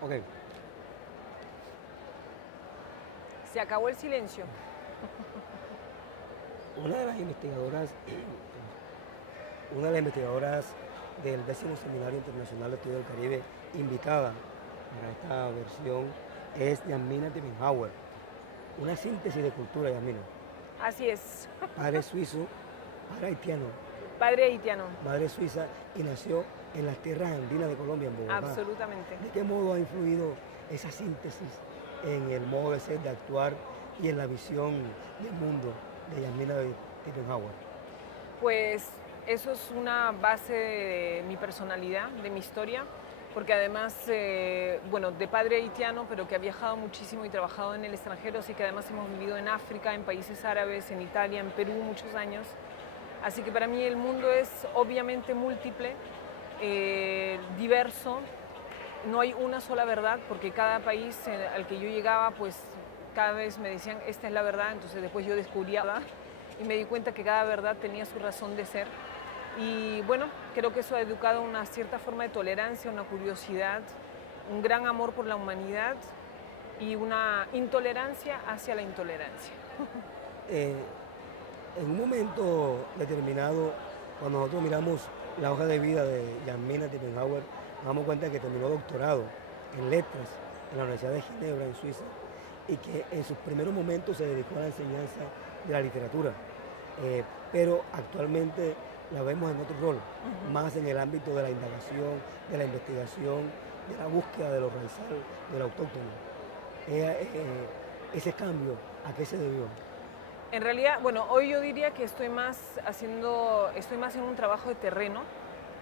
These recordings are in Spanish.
Ok, Se acabó el silencio. una de las investigadoras, una de las investigadoras del 10º Seminario Internacional de Estudios del Caribe, invitada para esta versión, es Yasmina Timenhauer. Una síntesis de cultura, Yasmina. Así es. Padre suizo, padre haitiano, Padre haitiano. madre suiza y nació en las tierras andinas de Colombia, en Bogotá. Absolutamente. ¿De qué modo ha influido esa síntesis en el modo de ser, de actuar y en la visión del mundo de Yasmina Timenhauer? Pues eso es una base de mi personalidad, de mi historia, porque además, bueno, de padre haitiano, pero que ha viajado muchísimo y trabajado en el extranjero, así que además hemos vivido en África, en países árabes, en Italia, en Perú muchos años. Así que para mí el mundo es obviamente múltiple, diverso. No hay una sola verdad, porque cada país al que yo llegaba, pues cada vez me decían, esta es la verdad, entonces después yo descubría y me di cuenta que cada verdad tenía su razón de ser. Y bueno, creo que eso ha educado una cierta forma de tolerancia, una curiosidad, un gran amor por la humanidad y una intolerancia hacia la intolerancia. Eh, en un momento determinado, cuando nosotros miramos la hoja de vida de Yasmina Timenhauer, nos damos cuenta que terminó doctorado en letras en la Universidad de Ginebra, en Suiza, y que en sus primeros momentos se dedicó a la enseñanza de la literatura. Pero actualmente la vemos en otro rol, más en el ámbito de la indagación, de la investigación, de la búsqueda de lo raizal, del autóctono. Ese cambio, ¿a qué se debió? En realidad, bueno, hoy yo diría que estoy más en un trabajo de terreno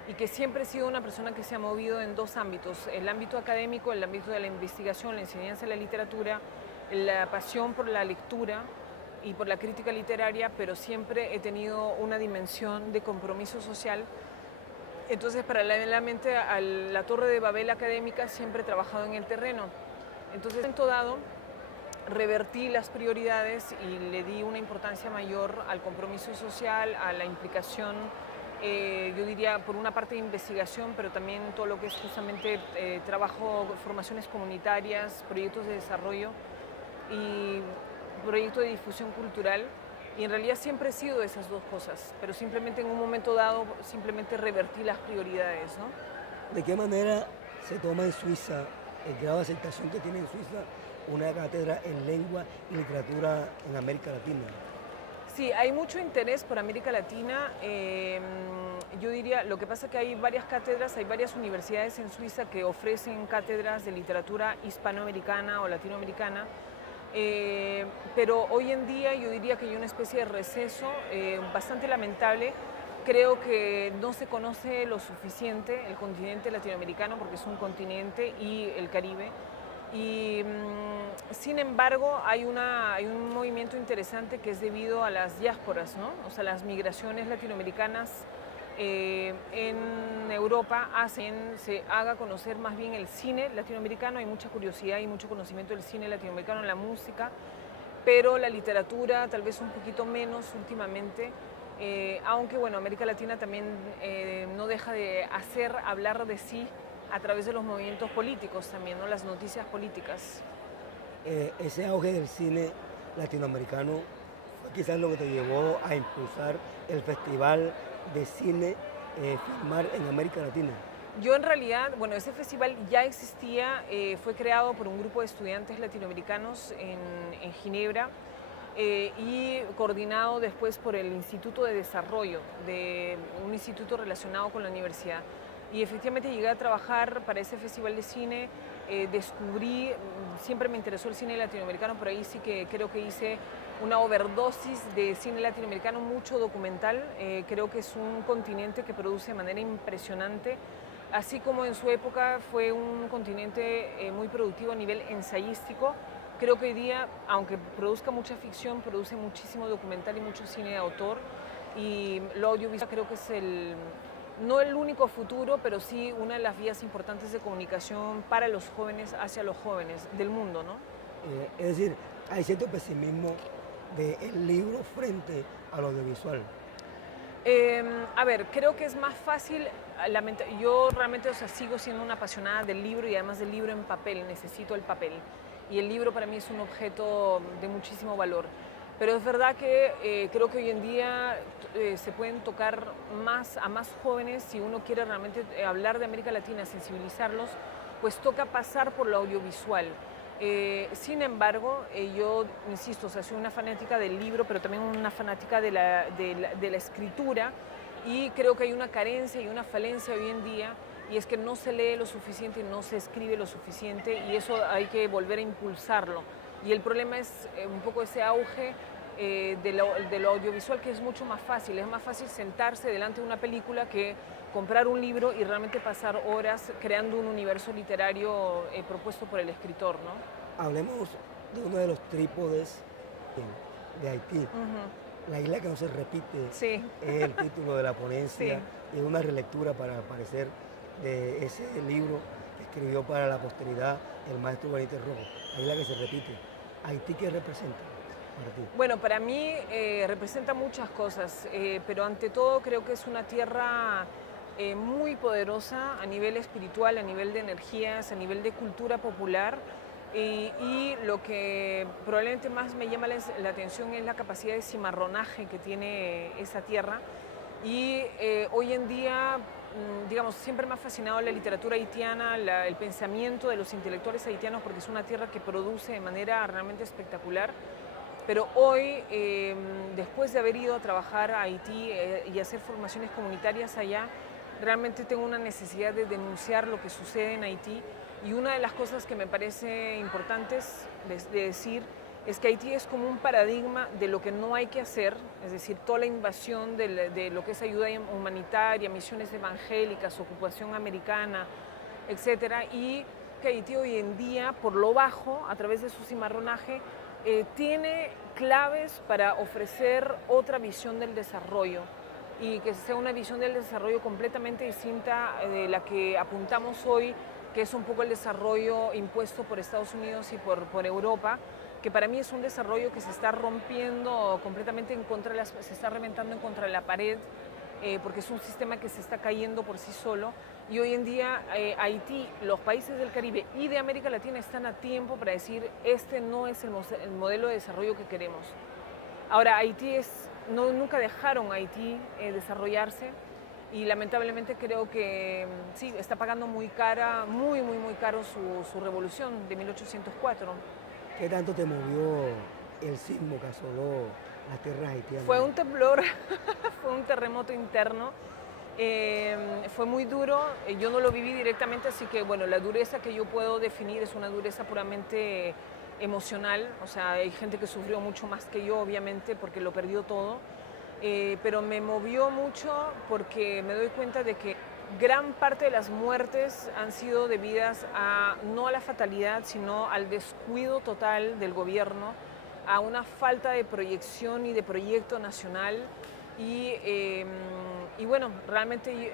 y que siempre he sido una persona que se ha movido en dos ámbitos, el ámbito académico, el ámbito de la investigación, la enseñanza de la literatura, la pasión por la lectura y por la crítica literaria, pero siempre he tenido una dimensión de compromiso social. Entonces, paralelamente a la Torre de Babel académica, siempre he trabajado en el terreno. Entonces, en todo dado, revertí las prioridades y le di una importancia mayor al compromiso social, a la implicación, yo diría, por una parte de investigación, pero también todo lo que es justamente trabajo, formaciones comunitarias, proyectos de desarrollo y proyectos de difusión cultural. Y en realidad siempre he sido esas dos cosas, pero simplemente en un momento dado, simplemente revertí las prioridades, ¿no? ¿De qué manera se toma en Suiza el grado de aceptación que tiene en Suiza una cátedra en lengua y literatura en América Latina? Sí, hay mucho interés por América Latina. Yo diría, lo que pasa es que hay varias cátedras, hay varias universidades en Suiza que ofrecen cátedras de literatura hispanoamericana o latinoamericana, pero hoy en día yo diría que hay una especie de receso bastante lamentable. Creo que no se conoce lo suficiente el continente latinoamericano porque es un continente y el Caribe. Y sin embargo hay un movimiento interesante que es debido a las diásporas, ¿no? O sea, las migraciones latinoamericanas en Europa se haga conocer más bien el cine latinoamericano. Hay mucha curiosidad y mucho conocimiento del cine latinoamericano, la música, pero la literatura tal vez un poquito menos últimamente. Aunque bueno, América Latina también no deja de hacer hablar de sí a través de los movimientos políticos también, ¿no? Las noticias políticas. Ese auge del cine latinoamericano fue quizás lo que te llevó a impulsar el Festival de Cine Filmar en América Latina. Yo en realidad, bueno, ese festival ya existía, fue creado por un grupo de estudiantes latinoamericanos en Ginebra y coordinado después por el Instituto de Desarrollo, de un instituto relacionado con la universidad. Y efectivamente llegué a trabajar para ese festival de cine, descubrí, siempre me interesó el cine latinoamericano, pero ahí sí que creo que hice una overdosis de cine latinoamericano, mucho documental. Creo que es un continente que produce de manera impresionante, así como en su época fue un continente muy productivo a nivel ensayístico. Creo que hoy día, aunque produzca mucha ficción, produce muchísimo documental y mucho cine de autor, y lo audiovisual creo que es no el único futuro, pero sí una de las vías importantes de comunicación para los jóvenes, hacia los jóvenes del mundo, ¿no? Es decir, hay cierto pesimismo del libro frente al audiovisual. A ver, creo que es más fácil, yo realmente, o sea, sigo siendo una apasionada del libro y además del libro en papel, necesito el papel. Y el libro para mí es un objeto de muchísimo valor. Pero es verdad que creo que hoy en día se pueden tocar más a más jóvenes si uno quiere realmente hablar de América Latina, sensibilizarlos, pues toca pasar por lo audiovisual. Sin embargo, yo insisto, o sea, soy una fanática del libro, pero también una fanática de la escritura, y creo que hay una carencia y una falencia hoy en día, y es que no se lee lo suficiente y no se escribe lo suficiente, y eso hay que volver a impulsarlo. Y el problema es un poco ese auge de lo audiovisual, que es mucho más fácil. Es más fácil sentarse delante de una película que comprar un libro y realmente pasar horas creando un universo literario propuesto por el escritor, ¿no? Hablemos de uno de los trípodes de Haití. La isla que no se repite, Sí. es el título de la ponencia, Sí. y una relectura para aparecer de ese libro que escribió para la posteridad el maestro Benítez Rojo. La isla que se repite. Haití, ¿qué representa para ti? Bueno, para mí representa muchas cosas, pero ante todo creo que es una tierra muy poderosa a nivel espiritual, a nivel de energías, a nivel de cultura popular. Y lo que probablemente más me llama la atención es la capacidad de cimarronaje que tiene esa tierra. Y hoy en día, digamos, siempre me ha fascinado la literatura haitiana, el pensamiento de los intelectuales haitianos, porque es una tierra que produce de manera realmente espectacular. Pero hoy, después de haber ido a trabajar a Haití y hacer formaciones comunitarias allá, realmente tengo una necesidad de denunciar lo que sucede en Haití. Y una de las cosas que me parece importantes de decir es que Haití es como un paradigma de lo que no hay que hacer, es decir, toda la invasión de lo que es ayuda humanitaria, misiones evangélicas, ocupación americana, etcétera, y que Haití hoy en día, por lo bajo, a través de su cimarronaje, tiene claves para ofrecer otra visión del desarrollo, y que sea una visión del desarrollo completamente distinta de la que apuntamos hoy, que es un poco el desarrollo impuesto por Estados Unidos y por Europa, que para mí es un desarrollo que se está rompiendo completamente se está reventando en contra de la pared, porque es un sistema que se está cayendo por sí solo. Y hoy en día Haití, los países del Caribe y de América Latina están a tiempo para decir, este no es el modelo de desarrollo que queremos. Ahora, nunca dejaron a Haití desarrollarse, y lamentablemente creo que sí, está pagando muy caro su revolución de 1804. ¿Qué tanto te movió el sismo que asoló las tierras haitianas? Fue un temblor, fue un terremoto interno, fue muy duro, yo no lo viví directamente, así que bueno, la dureza que yo puedo definir es una dureza puramente emocional, o sea, hay gente que sufrió mucho más que yo, obviamente, porque lo perdió todo, pero me movió mucho porque me doy cuenta de que gran parte de las muertes han sido debidas no a la fatalidad, sino al descuido total del gobierno, a una falta de proyección y de proyecto nacional. Y bueno, realmente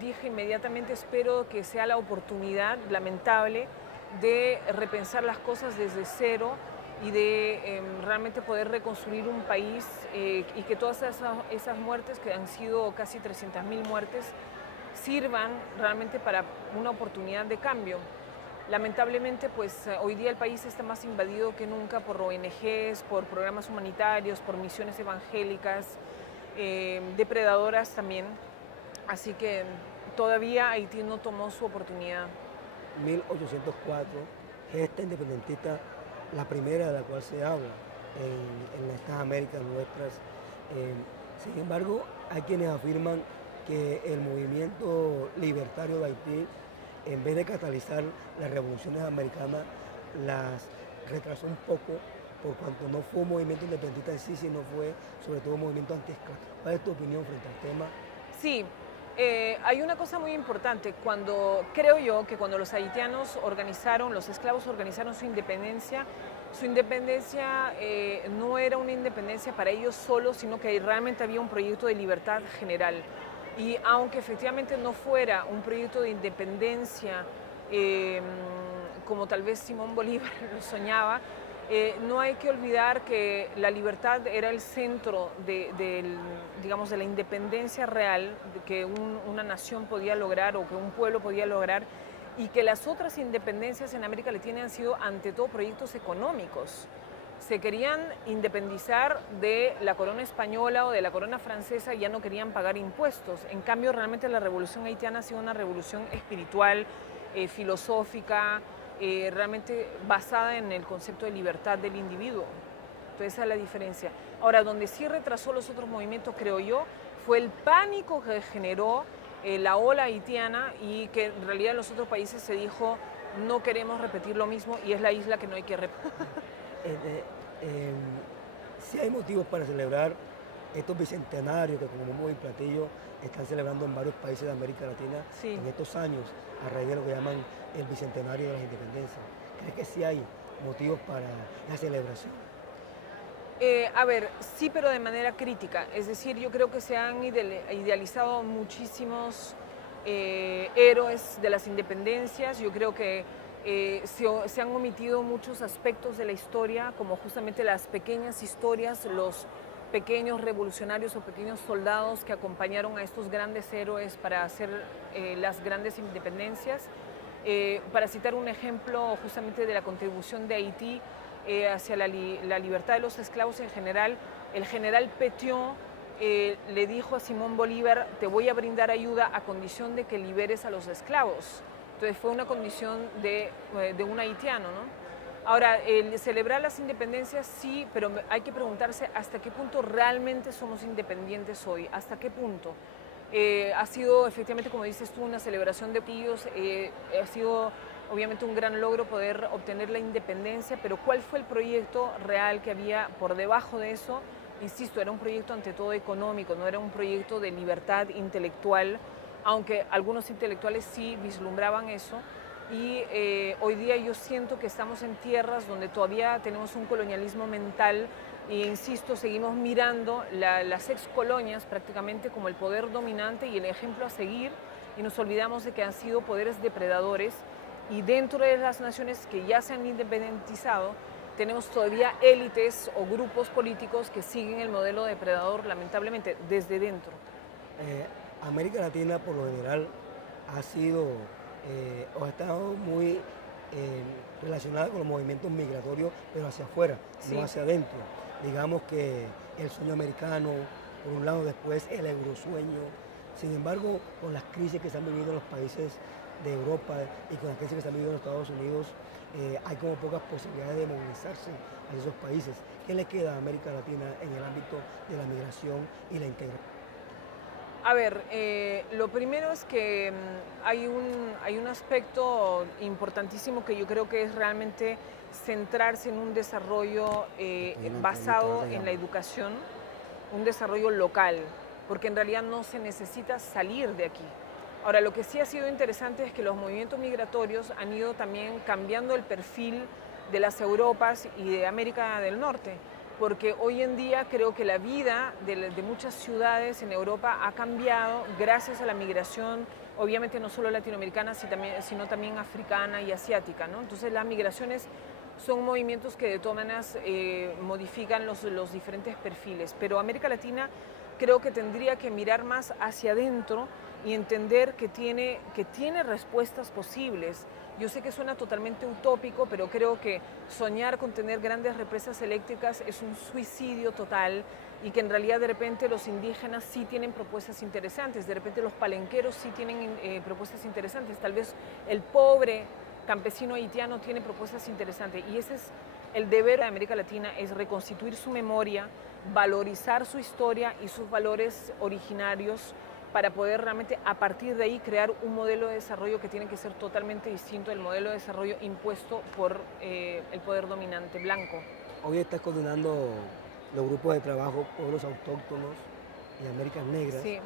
dije inmediatamente, espero que sea la oportunidad lamentable de repensar las cosas desde cero y de realmente poder reconstruir un país, y que todas esas muertes, que han sido casi 300.000 muertes, sirvan realmente para una oportunidad de cambio. Lamentablemente, pues hoy día el país está más invadido que nunca por ONGs, por programas humanitarios, por misiones evangélicas, depredadoras también. Así que todavía Haití no tomó su oportunidad. 1804, gesta independentista, la primera de la cual se habla en estas Américas nuestras. Sin embargo, hay quienes afirman que el movimiento libertario de Haití, en vez de catalizar las revoluciones americanas, las retrasó un poco, por cuanto no fue un movimiento independentista en sí, sino fue sobre todo un movimiento antiesclavo. ¿Cuál es tu opinión frente al tema? Sí, hay una cosa muy importante. Creo yo que cuando los haitianos los esclavos organizaron su independencia no era una independencia para ellos solos, sino que realmente había un proyecto de libertad general. Y aunque efectivamente no fuera un proyecto de independencia como tal vez Simón Bolívar lo soñaba, No hay que olvidar que la libertad era el centro digamos, de la independencia real que una nación podía lograr o que un pueblo podía lograr, y que las otras independencias en América Latina han sido ante todo proyectos económicos. Se querían independizar de la corona española o de la corona francesa y ya no querían pagar impuestos. En cambio, realmente la revolución haitiana ha sido una revolución espiritual, filosófica, realmente basada en el concepto de libertad del individuo. Entonces esa es la diferencia. Ahora, donde sí retrasó los otros movimientos, creo yo, fue el pánico que generó la ola haitiana, y que en realidad en los otros países se dijo no queremos repetir lo mismo y es la isla que no hay que repetir. Sí hay motivos para celebrar estos bicentenarios que como bombo y platillo están celebrando en varios países de América Latina Sí. en estos años a raíz de lo que llaman el bicentenario de las independencias. ¿Crees que sí hay motivos para la celebración? A ver, sí, pero de manera crítica. Es decir, yo creo que se han idealizado muchísimos héroes de las independencias. Yo creo que se han omitido muchos aspectos de la historia, como justamente las pequeñas historias, los pequeños revolucionarios o pequeños soldados que acompañaron a estos grandes héroes para hacer las grandes independencias. Para citar un ejemplo justamente de la contribución de Haití hacia la libertad de los esclavos en general, el general Pétion le dijo a Simón Bolívar: te voy a brindar ayuda a condición de que liberes a los esclavos. Entonces fue una condición de un haitiano, ¿no? Ahora, el celebrar las independencias sí, pero hay que preguntarse hasta qué punto realmente somos independientes hoy, hasta qué punto. Ha sido efectivamente, como dices tú, una celebración de tíos, ha sido obviamente un gran logro poder obtener la independencia, pero ¿cuál fue el proyecto real que había por debajo de eso? Insisto, era un proyecto ante todo económico, no era un proyecto de libertad intelectual, aunque algunos intelectuales sí vislumbraban eso. Y hoy día yo siento que estamos en tierras donde todavía tenemos un colonialismo mental e insisto, seguimos mirando las excolonias prácticamente como el poder dominante y el ejemplo a seguir, y nos olvidamos de que han sido poderes depredadores, y dentro de las naciones que ya se han independizado tenemos todavía élites o grupos políticos que siguen el modelo depredador, lamentablemente, desde dentro. América Latina por lo general ha sido o ha estado muy relacionada con los movimientos migratorios, pero hacia afuera, Sí. no hacia adentro. Digamos que el sueño americano, por un lado, después el eurosueño. Sin embargo, con las crisis que se han vivido en los países de Europa y con las crisis que se han vivido en los Estados Unidos, hay como pocas posibilidades de movilizarse a esos países. ¿Qué le queda a América Latina en el ámbito de la migración y la integración? A ver, lo primero es que hay un aspecto importantísimo que yo creo que es realmente centrarse en un desarrollo basado en la educación, un desarrollo local, porque en realidad no se necesita salir de aquí. Ahora, lo que sí ha sido interesante es que los movimientos migratorios han ido también cambiando el perfil de las Europas y de América del Norte, porque hoy en día creo que la vida de muchas ciudades en Europa ha cambiado gracias a la migración, obviamente no solo latinoamericana, sino también africana y asiática, ¿no? Entonces las migraciones son movimientos que de todas maneras modifican los diferentes perfiles, pero América Latina creo que tendría que mirar más hacia adentro y entender que tiene respuestas posibles. Yo sé que suena totalmente utópico, pero creo que soñar con tener grandes represas eléctricas es un suicidio total, y que en realidad de repente los indígenas sí tienen propuestas interesantes, de repente los palenqueros sí tienen propuestas interesantes, tal vez el pobre campesino haitiano tiene propuestas interesantes, y ese es el deber de América Latina, es reconstituir su memoria, valorizar su historia y sus valores originarios, para poder realmente a partir de ahí crear un modelo de desarrollo que tiene que ser totalmente distinto del modelo de desarrollo impuesto por el poder dominante blanco. Hoy estás coordinando los grupos de trabajo pueblos autóctonos y Américas Negras, Sí.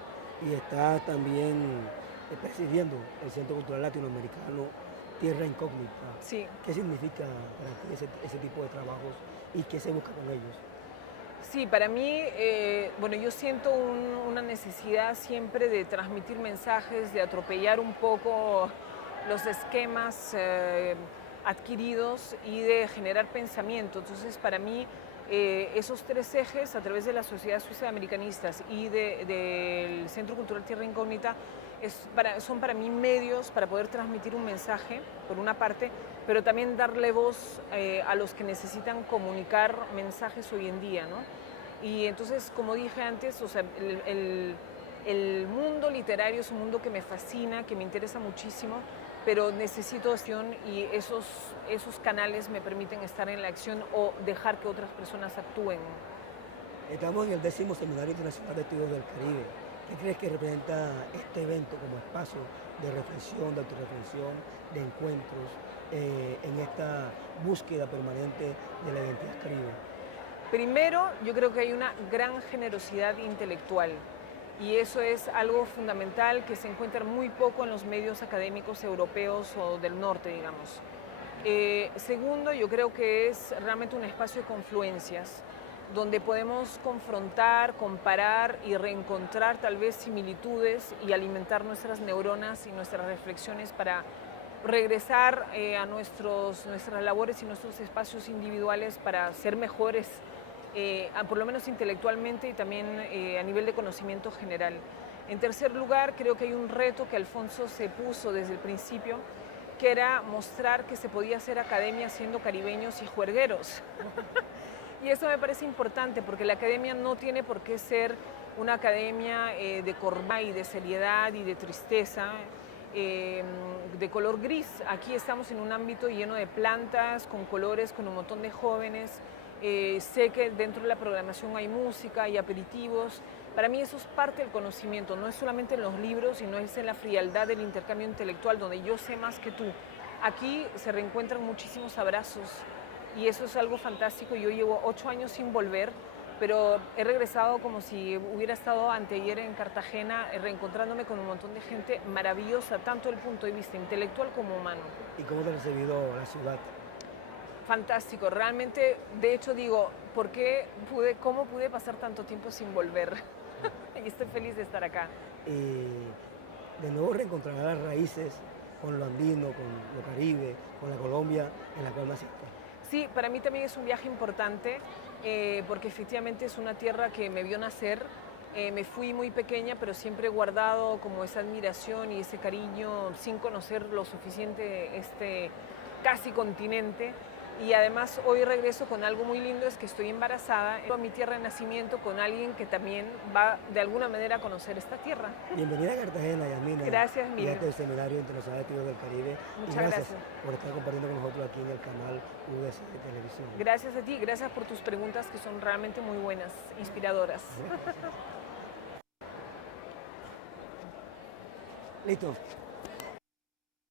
y estás también presidiendo el Centro Cultural Latinoamericano Tierra Incógnita. Sí. ¿Qué significa para ti ese tipo de trabajos y qué se busca con ellos? Sí, para mí, bueno, yo siento una necesidad siempre de transmitir mensajes, de atropellar un poco los esquemas adquiridos y de generar pensamiento. Entonces, para mí, esos tres ejes, a través de la Sociedad Suiza de Americanistas y del Centro Cultural Tierra Incógnita, son para mí medios para poder transmitir un mensaje, por una parte, pero también darle voz a los que necesitan comunicar mensajes hoy en día, ¿no? Y entonces, como dije antes, o sea, el mundo literario es un mundo que me fascina, que me interesa muchísimo, pero necesito acción y esos canales me permiten estar en la acción o dejar que otras personas actúen. Estamos en el 10º Seminario Internacional de Estudios del Caribe. ¿Qué crees que representa este evento como espacio de reflexión, de autorreflexión, de encuentros en esta búsqueda permanente de la identidad caribe? Primero, yo creo que hay una gran generosidad intelectual y eso es algo fundamental que se encuentra muy poco en los medios académicos europeos o del norte, digamos. Segundo, yo creo que es realmente un espacio de confluencias donde podemos confrontar, comparar y reencontrar tal vez similitudes y alimentar nuestras neuronas y nuestras reflexiones para regresar a nuestras labores y nuestros espacios individuales para ser mejores, por lo menos intelectualmente y también a nivel de conocimiento general. En tercer lugar, creo que hay un reto que Alfonso se puso desde el principio, que era mostrar que se podía hacer academia siendo caribeños y juergueros. Y eso me parece importante porque la academia no tiene por qué ser una academia de corbata y de seriedad y de tristeza, de color gris. Aquí estamos en un ámbito lleno de plantas, con colores, con un montón de jóvenes. Sé que dentro de la programación hay música, hay aperitivos. Para mí eso es parte del conocimiento, no es solamente en los libros, sino es en la frialdad del intercambio intelectual, donde yo sé más que tú. Aquí se reencuentran muchísimos abrazos y eso es algo fantástico. Yo llevo 8 años sin volver, pero he regresado como si hubiera estado anteayer en Cartagena, reencontrándome con un montón de gente maravillosa, tanto desde el punto de vista intelectual como humano. ¿Y cómo te ha recibido la ciudad? Fantástico, realmente, de hecho digo, ¿cómo pude pasar tanto tiempo sin volver? Y estoy feliz de estar acá. De nuevo reencontrar las raíces con lo andino, con lo caribe, con la Colombia en la cual naciste. Sí, para mí también es un viaje importante porque efectivamente es una tierra que me vio nacer. Me fui muy pequeña, pero siempre he guardado como esa admiración y ese cariño sin conocer lo suficiente este casi continente. Y además hoy regreso con algo muy lindo, es que estoy embarazada a mi tierra de nacimiento con alguien que también va de alguna manera a conocer esta tierra. Bienvenida a Cartagena, Yasmina. Gracias, Miguel. Y a este Seminario Internacional de Estudios del Caribe. Muchas gracias por estar compartiendo con nosotros aquí en el canal UDC de Televisión. Gracias a ti, gracias por tus preguntas que son realmente muy buenas, inspiradoras. Listo.